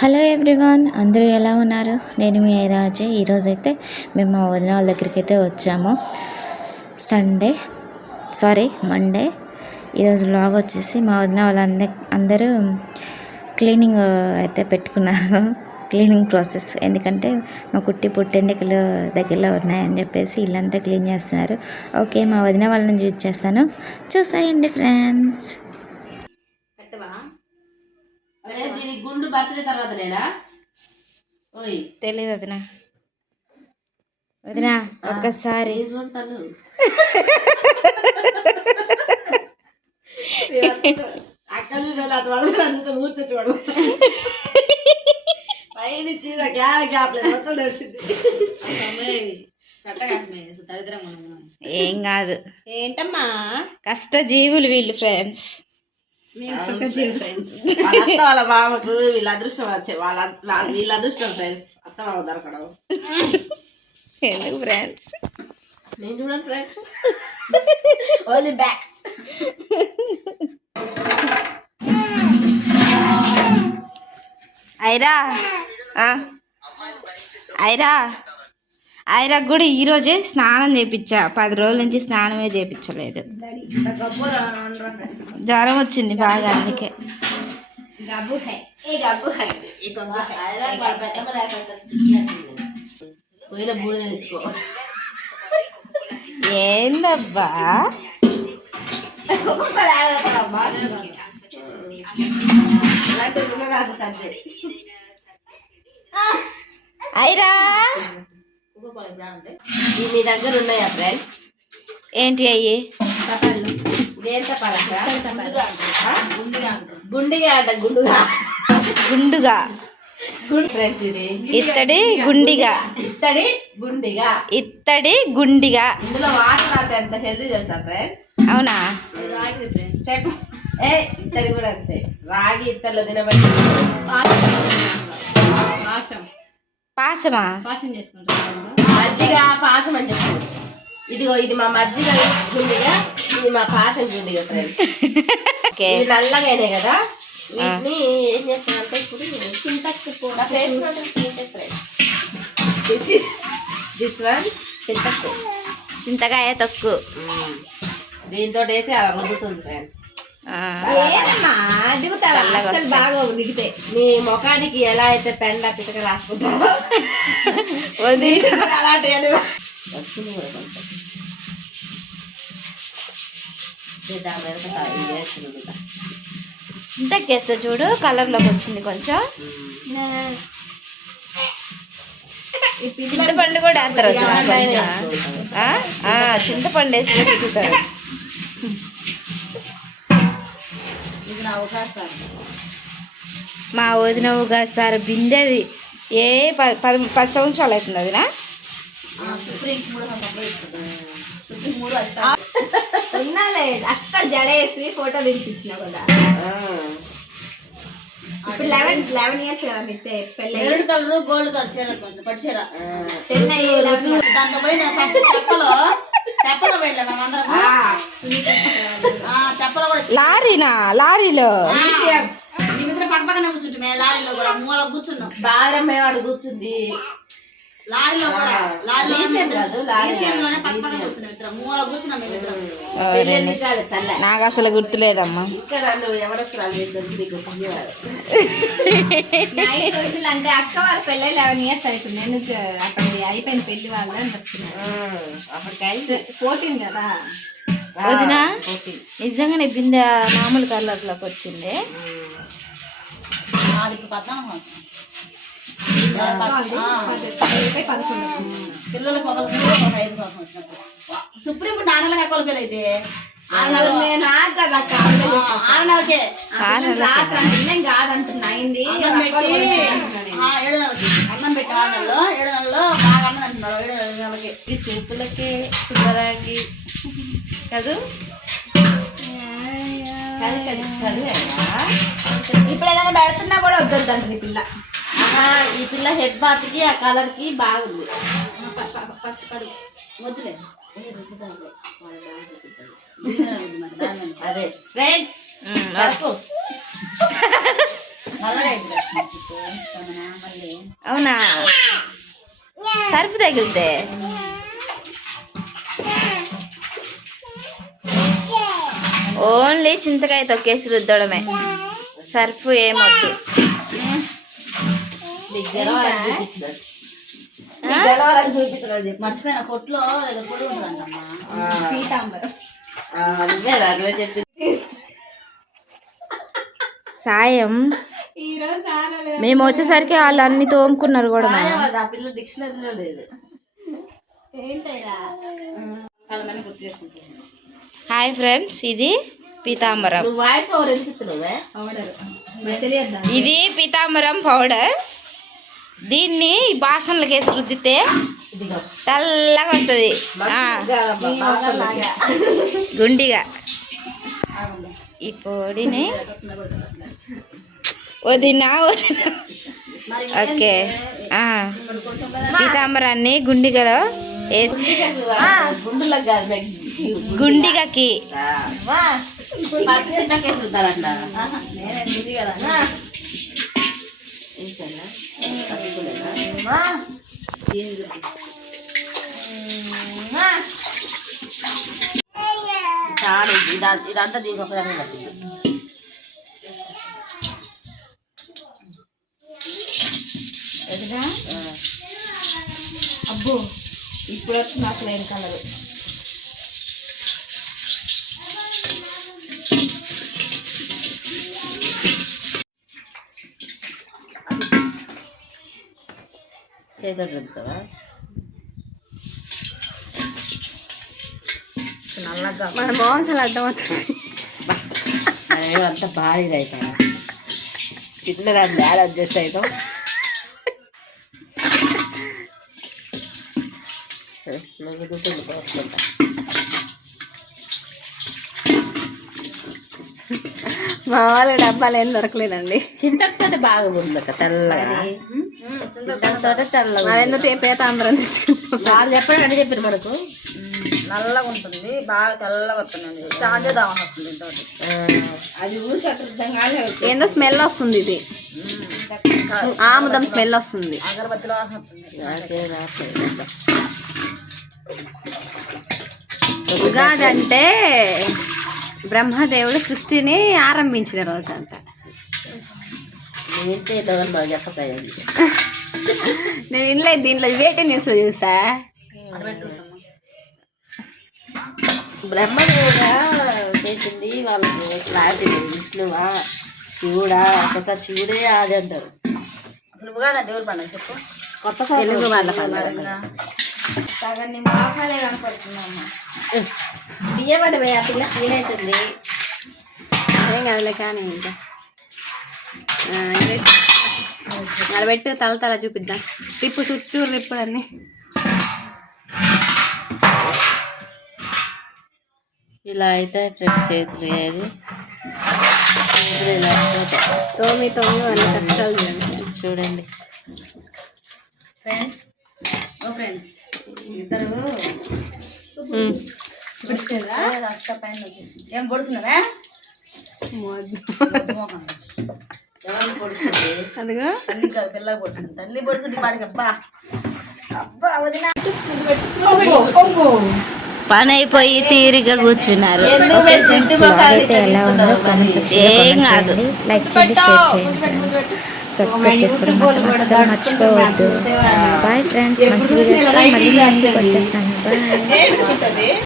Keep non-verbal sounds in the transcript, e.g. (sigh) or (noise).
Hello everyone అందరూ ఎలా ఉన్నారు? నేను మీ రాజే ఈరోజైతే మేము మా వదిన వాళ్ళ దగ్గరికి అయితే వచ్చాము. Sunday sorry Monday. ఈరోజు లాగ్ వచ్చేసి మా వదిన వాళ్ళంద అందరూ క్లీనింగ్ అయితే పెట్టుకున్నారు. Cleaning process. ఎందుకంటే మా కుట్టి పుట్టెండికలు దగ్గరలో ఉన్నాయని చెప్పేసి ఇల్లంతా క్లీన్ చేస్తున్నారు. ఓకే మా వదిన వాళ్ళని చూస్ చేస్తాను. చూసాయండి ఫ్రెండ్స్. గుండు బర్త్డే తర్వాత నేనా ఓయ్. తెలియదు వదిన. వదిన ఒక్కసారి. చూడతాను? అది అంత మూర్చ చూడు పైన చూడ గ్యాల గ్యాప్ లేదు. మొత్తం నడిచింది. దరిద్రంగా ఉన్నాం. ఏం కాదు. ఏంటమ్మా? కష్టజీవులు వీళ్ళు ఫ్రెండ్స్. వాళ్ళ అత్త వాళ్ళ మామకు వీళ్ళ అదృష్టం వచ్చే వాళ్ళ వాళ్ళ అదృష్టం ఫ్రెండ్స్ అత్త మామ దొరకడం. ఎందుకు ఫ్రెండ్స్ నేను చూడండి ఫ్రెండ్స్ ఓన్లీ బ్యాక్ ఐరా. ఐరా. ఆయనకు కూడా ఈరోజే స్నానం చేయించా పది రోజుల నుంచి స్నానమే చేయించలేదు జ్వరం వచ్చింది బాగా అందుకే. ఏందబ్బా? ఐరా! మీ దగ్గర ఉన్నాయా ఫ్రెండ్స్? ఏంటి అయ్యి? గుండిగా అంట గుండుగా. గుండుగా. గుండు ఫ్రెండ్స్ ఇది. ఇత్తడి గుండిగా. ఇత్తడి గుండిగా. ఇత్తడి గుండిగా. ఇందులో వాటర్ అంత ఎంత హెల్తీ తెలుసా ఫ్రెండ్స్? అవునా? రాగిది ఫ్రెండ్స్. చెప్పు. ఏ ఇత్తడి కూడా అంతే. రాగి ఇత్తడిలో తినబడి పాసమా మజ్జిగ పాశం అని చెప్పు. ఇదిగో ఇది మా మజ్జిగ గుండిగా ఇది మా పాశం గుండిగా ఫ్రెండ్స్ ఇవి నల్లగానే కదా? వీటిని ఏం చేస్తానంటే ఇప్పుడు చింతకు కూడా friends this is this one చింతకు చింతకాయ తొక్కు. దీంతో వేసి అలా రుద్దుతుంది ఫ్రెండ్స్. మీ ముఖానికి ఎలా అయితే పెండ పిటక రాసుకుంటారో. అలాంటి. చింతకేస్తే చూడు కలర్లోకి వచ్చింది కొంచెం. చింతపండు కూడా వేస్తారు చింతపండు వేస్తే మా వదిన సార్ బిందెది. ఏ పది పది పది సంవత్సరాలు అవుతుంది వదినా సుప్రీం మూడు సంవత్సరాలు సుప్రీం మూడు ఉన్నాలే అష్ట జడేసి ఫోటో దింపించిన కూడా. ఇప్పుడు లెవెన్ లెవెన్ ఇయర్స్ కదా మీ పెళ్ళి మెరూన్ కలర్ గోల్డ్ కలర్ చీర కొంచెం పట్టు చీర. అయ్యి years. దాంట్లో పోయిన తెప్ప- లారీనా? లారీలో? మేమిద్దరం పక్క పక్కనే కూర్చుంటాం లారీలో కూడా మూల కూర్చున్నాం. బాగా మేము అడు కూర్చుంది. లారీలో కూడా లారీలో కాదు లోనే పక్క పక్కన కూర్చున్నాం ఇద్దరం మూల కూర్చున్నాం మేమిద్దరం ఎవరండి? నాకు అసలు గుర్తులేదమ్మా. అంటే అక్క వాళ్ళ పెళ్ళి లెవెన్ ఇయర్స్ అవుతుంది. ఎందుకు? అప్పటి అయిపోయింది పెళ్ళి వాళ్ళు అని చెప్తున్నారు. అప్పటికై ఫోర్టీన్ కదా? వదినా నిజంగానే బిందె మామూలు కలర్లోకి వచ్చింది? అది ఇప్పుడు పద్నాలుగు పిల్లలకు ఐదు సంవత్సరం వచ్చినప్పుడు సుప్రీం కోర్టు ఆరు నెలలకు అయితే ఆరు నెలలు కాదంటున్నా అయింది అన్నం ఏడు అన్నం పెట్టి ఆరు నెలలో ఏడు నెలల్లో బాగా అన్నం అంటున్నారు ఏడు నెలకి ఈ కదూ ఇప్పుడు ఏదైనా పెడుతున్నా కూడా వద్దంటుంది పిల్ల. ఈ పిల్ల హెడ్ బాత్కి ఆ కలర్కి బాగుంది. ఫస్ట్ కడు. వద్దులే. (laughs) అదే. ఫ్రెండ్స్ (laughs) అవునా? సర్ఫ్ తగిలితే? ఓన్లీ చింతకాయ తొక్కేసి రుద్దడమే. సర్ఫ్ ఏమొద్దు మర్చిపోయిన కొట్లో ఏదో పొడి ఉంటుందమ్మా పీతాంబరం. సాయం. ఈ రోజు సారాలు మేము వచ్చేసరికి వాళ్ళు అన్ని తోముకున్నారు కూడా డిక్షనరీలో లేదు. హాయ్ ఫ్రెండ్స్ ఇది పీతాంబరం. ఇది పీతాంబరం పౌడర్. దీన్ని ఈ బాసనలకు వేసి రుద్దితే తెల్లగా వస్తుంది. గుండిగా. ఈ పొడిని వదినా ఓకే. ఆ. పీతాంబరాన్ని గుండిగలో. గుండిగకి. కదా చాలు ఇదా- ఇదంతా దీనికి ఒకదాన్ని పట్టింది అబ్బో ఇప్పుడు వస్తుంది అసలు ఏం కలర్. చేతో రుద్దుతావా మన అడ్డం అవుతుంది అంతా భారీ అవుతాయి చిన్నదాన్ని బ్యాడ్ అడ్జస్ట్ అవుతాం నువ్వు గుర్తుంది పోసుకుంటా మా వాళ్ళ డబ్బాలు ఏం దొరకలేదండి. చింతకతోటి బాగా ఉందక్క తెల్లగా. చింతకతోటి తెల్లగా ఎందుకు పీతాంబరం తెచ్చుకున్నాం వాళ్ళు చెప్పండి అని చెప్పారు మనకు. నల్లగా ఉంటుంది బాగా తెల్లగా వస్తుంది చార్జే దావన్ వస్తుంది అది ఊరికి ఏందో స్మెల్ వస్తుంది ఇది. ఆముదం స్మెల్ వస్తుంది. అగరబత్తిలో వస్తుంది. ఉగాది అంటే బ్రహ్మదేవుడు సృష్టిని ఆరంభించిన రోజు అంట నేను వినలేదు దీంట్లో వేటి న్యూస్ చూసా? బ్రహ్మదేవుడా చేసింది వాళ్ళకు క్లారిటీ లేదు. విష్ణువా శివుడా? ఒకసారి శివుడే ఆది అంటారు. అసలు ఉగాది పండుగ చెప్పు? కొత్త తెలుగు వాళ్ళ పండుగ. మోకాలే బియ్యపడి పోయి ఆ పిల్ల ఫీల్ అవుతుంది ఏం కదలే కానీ ఇంకా పెట్టు. తల తల చూపిద్దాం తిప్పు చుట్టూరు తిప్పు అన్ని ఇలా అయితే ఫ్రెండ్స్ చేతులు ఏది చేతులు ఇలా. తోమి తోమి వాళ్ళ కష్టాలు చూడండి చూడండి ఫ్రెండ్స్ ఓ ఫ్రెండ్స్ ఇద్దరు. రస్తా పైన వచ్చేసింది ఏం పడుతున్నావే మోకం ఎవరు పడుతుంది అదిగో. తల్లి కాదు పిల్లకి పడుతుంది తల్లి పడుకుంటే వాడికి అబ్బా. అబ్బా వదిన. పని అయిపోయి తీరిగా కూర్చున్నారు. ఏం కాదు. లైక్ చేయండి షేర్ చేయండి. ఫ్రెండ్స్ సబ్స్క్రైబ్ చేసుకోవడం మాత్రం అస్సలు మర్చిపోవద్దు. బాయ్ ఫ్రెండ్స్ మంచి వీడియోస్తో మళ్ళీ వచ్చేస్తాను బాయ్